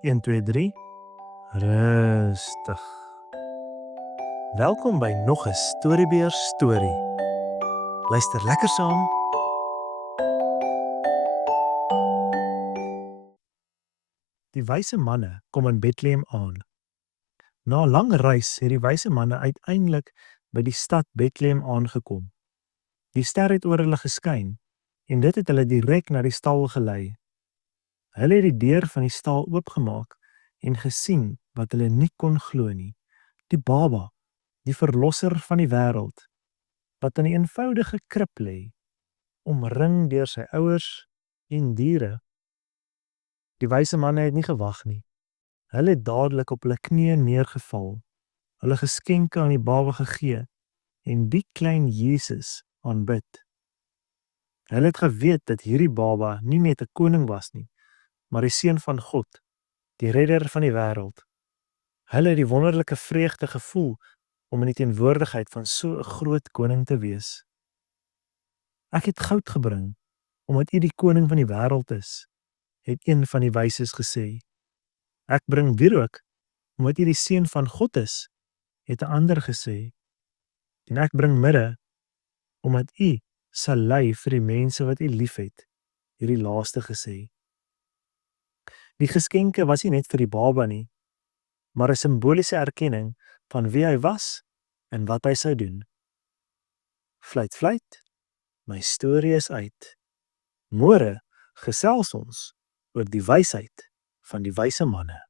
1, 2, 3. Rustig. Welkom by nog 'n Storiebeer storie. Luister lekker saam. Die wyse manne kom in Bethlehem aan. Na 'n lang reis het die wyse manne uiteindelik by die stad Bethlehem aangekom. Die ster het oor hulle geskyn en dit het hulle direk na die stal gelei. Hulle het die deur van die stal oopgemaak en gesien wat hulle nie kon glo nie. Die baba, die verlosser van die wêreld, wat in 'n eenvoudige krib lê, omring deur sy ouers en diere. Die wyse manne het nie gewag nie. Hulle het dadelik op hulle knieë neergeval, hulle geskenke aan die baba gegee en die klein Jesus aanbid. Hulle het geweet dat hierdie baba nie net 'n koning was nie, maar die seun van God, die redder van die wêreld. Hulle het die wonderlike vreugde gevoel om in die teenwoordigheid van so 'n groot koning te wees. Ek het goud gebring, omdat U die koning van die wêreld is, het een van die wyses gesê. Ek bring wierook, omdat U die seun van God is, het 'n ander gesê. En ek bring mirre, omdat U sal ly vir die mense wat U liefhet, het die laaste gesê. Die geskenke was nie net vir die baba nie, maar 'n simboliese erkenning van wie hy was en wat hy sou doen. Fluit, fluit, my storie is uit. Môre gesels ons oor die wysheid van die wyse manne.